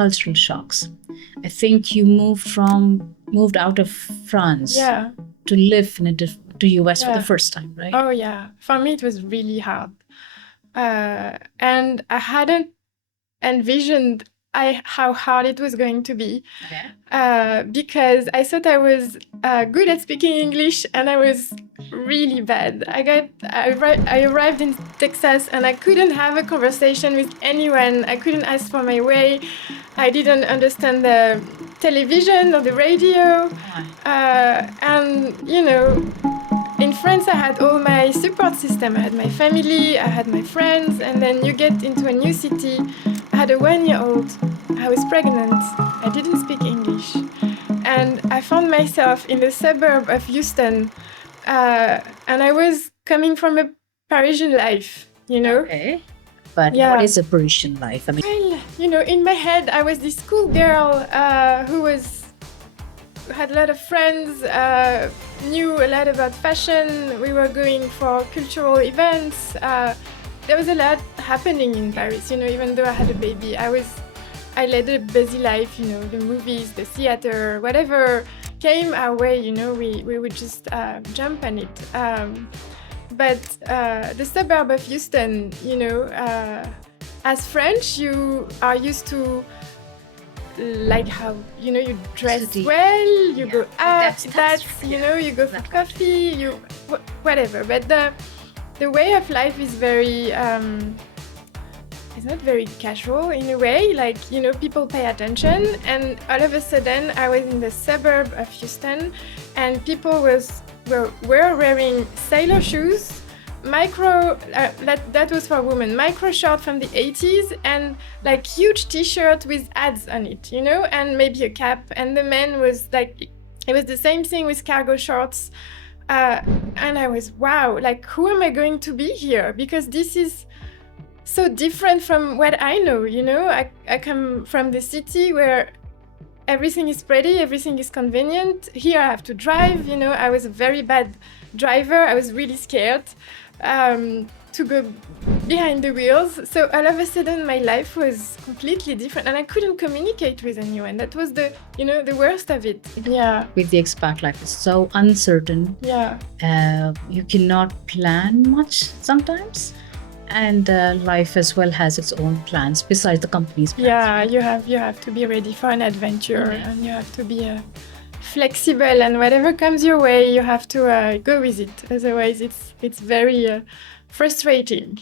cultural shocks. I think you moved out of France to live to US for the first time, right? Oh yeah, for me it was really hard, and I hadn't envisioned how hard it was going to be, because I thought I was good at speaking English, and I was really bad. I arrived in Texas, and I couldn't have a conversation with anyone. I couldn't ask for my way. I didn't understand the television or the radio, and in France, I had all my support system. I had my family, I had my friends, and then you get into a new city. I had a 1-year-old. I was pregnant. I didn't speak English. And I found myself in the suburb of Houston. And I was coming from a Parisian life, Okay. But what is a Parisian life? I mean, well, in my head, I was this cool girl who had a lot of friends, knew a lot about fashion. We were going for cultural events. There was a lot happening in Paris, even though I had a baby. I led a busy life, the movies, the theater, whatever came our way, we would just jump on it. But the suburb of Houston, as French, you are used to like how you dress well, you go out, you go for coffee, whatever. But the way of life is very it's not very casual in a way. Like people pay attention, and all of a sudden I was in the suburb of Houston, and people were wearing sailor shoes. That was for women, micro short from the 80s, and like huge t-shirt with ads on it, and maybe a cap. And the men was like, it was the same thing with cargo shorts. And I was, wow, like, who am I going to be here? Because this is so different from what I know, I come from the city where everything is pretty, everything is convenient. Here I have to drive, I was a very bad driver. I was really scared to go behind the wheels. So all of a sudden my life was completely different, and I couldn't communicate with anyone. That was the worst of it. Yeah. With the expat life, it's so uncertain. Yeah. You cannot plan much sometimes. And life as well has its own plans besides the company's plans. Yeah, you have to be ready for an adventure, and you have to be flexible, and whatever comes your way, you have to go with it. Otherwise, it's very frustrating.